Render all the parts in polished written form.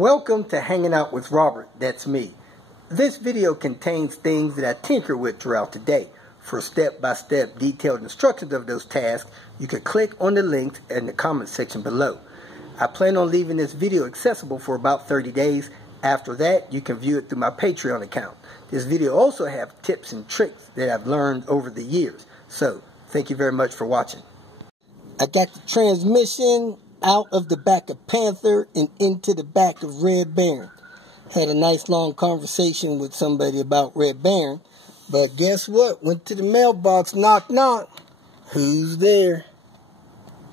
Welcome to Hanging Out with Robert, that's me. This video contains things that I tinker with throughout the day. For step-by-step detailed instructions of those tasks, you can click on the links in the comment section below. I plan on leaving this video accessible for about 30 days. After that, you can view it through my Patreon account. This video also has tips and tricks that I've learned over the years. So, thank you very much for watching. I got the transmission out of the back of Panther and into the back of Red Baron. Had a nice long conversation with somebody about Red Baron, but guess what? Went to the mailbox, knock knock. Who's there?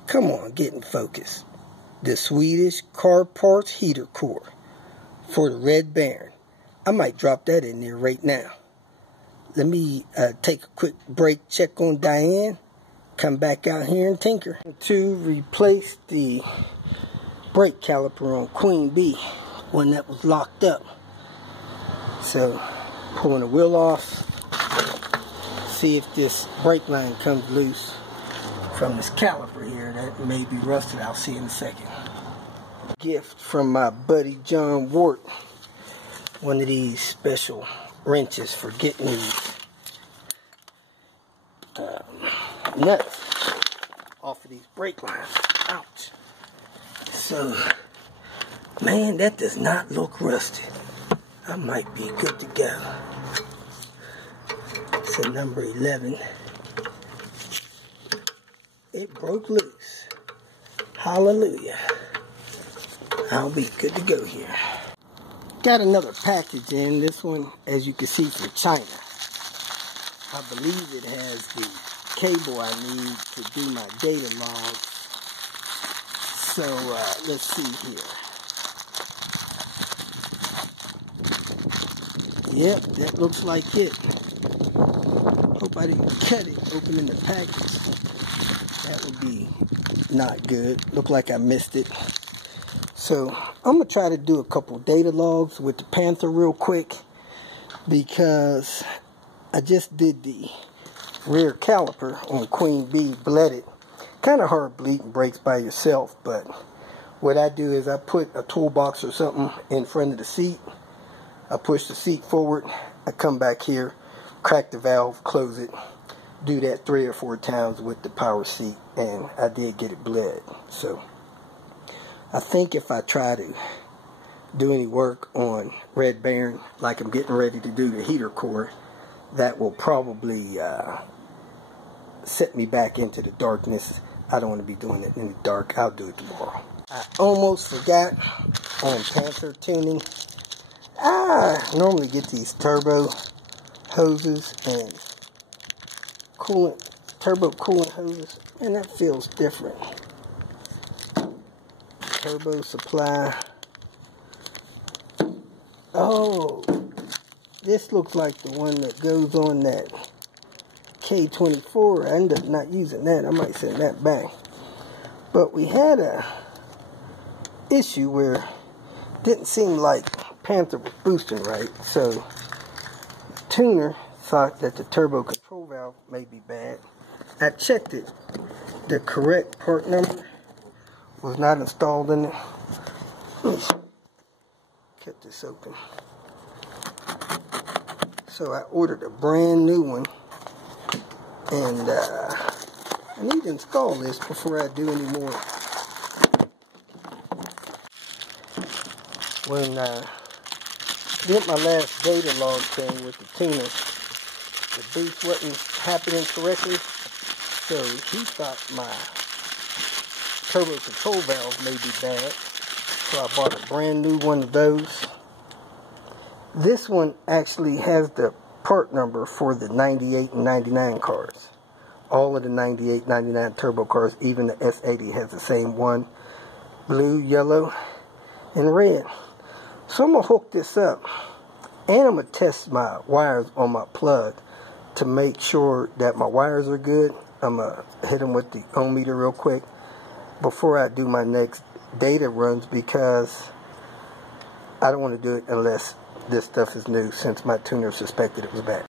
Come on, get in focus. The Swedish car parts heater core for the Red Baron. I might drop that in there right now. Let me take a quick break, check on Diane. Come back out here and tinker. To replace the brake caliper on Queen Bee, one that was locked up. So, pulling the wheel off, see if this brake line comes loose from this caliper here. That may be rusted, I'll see in a second. Gift from my buddy John Wart. One of these special wrenches for getting these nuts off of these brake lines. Ouch. So, man, that does not look rusted. I might be good to go. So number 11. It broke loose. Hallelujah. I'll be good to go here. Got another package in. This one, as you can see, from China. I believe it has the cable I need to do my data log. So let's see here. Yep, that looks like it. Hope I didn't cut it opening the package. That would be not good. Look like I missed it. So I'm going to try to do a couple data logs with the Panther real quick, because I just did the rear caliper on Queen Bee, bled it. Kind of hard bleeding brakes by yourself, but what I do is I put a toolbox or something in front of the seat. I push the seat forward. I come back here, crack the valve, close it. Do that 3 or 4 times with the power seat, and I did get it bled. So I think if I try to do any work on Red Baron, like I'm getting ready to do the heater core, that will probably set me back into the darkness. I don't want to be doing it in the dark. I'll do it tomorrow. I almost forgot on Panther tuning. I normally get these turbo hoses and turbo coolant hoses, and that feels different. Turbo supply. Oh, this looks like the one that goes on that K24. I end up not using that. I might send that back. But we had a issue where it didn't seem like Panther was boosting right. So the tuner thought that the turbo control valve may be bad. I checked it. The correct part number was not installed in it. Let me cut this open. So I ordered a brand new one, and I need to install this before I do any more. When I did my last data log thing with the tuner, the boost wasn't happening correctly, so he thought my turbo control valve may be bad. So I bought a brand new one of those. This one actually has the part number for the 98 and 99 cars. All of the 98, 99 turbo cars, even the S80 has the same one. Blue, yellow, and red. So I'm going to hook this up, and I'm going to test my wires on my plug to make sure that my wires are good. I'm going to hit them with the ohm meter real quick before I do my next data runs, because I don't want to do it unless this stuff is new, since my tuner suspected it was bad.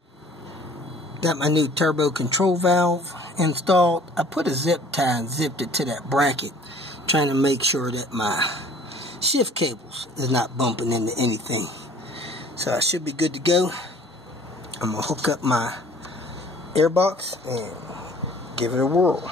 Got my new turbo control valve installed. I put a zip tie and zipped it to that bracket, trying to make sure that my shift cables is not bumping into anything. So I should be good to go. I'm going to hook up my airbox and give it a whirl.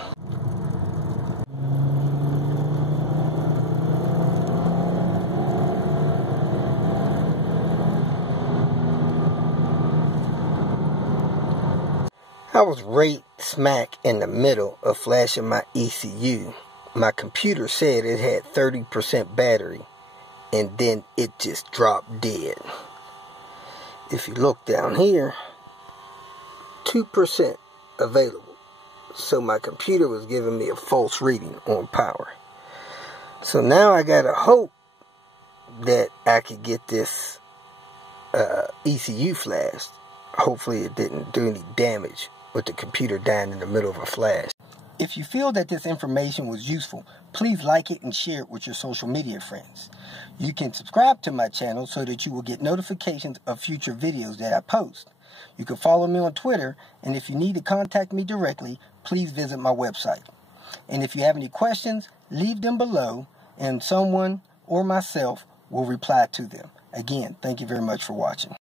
I was right smack in the middle of flashing my ECU. My computer said it had 30% battery, and then it just dropped dead. If you look down here, 2% available. So my computer was giving me a false reading on power. So now I gotta hope that I could get this ECU flashed. Hopefully it didn't do any damage with the computer dying in the middle of a flash. If you feel that this information was useful, please like it and share it with your social media friends. You can subscribe to my channel so that you will get notifications of future videos that I post. You can follow me on Twitter, and if you need to contact me directly, please visit my website. And if you have any questions, leave them below, and someone or myself will reply to them. Again, thank you very much for watching.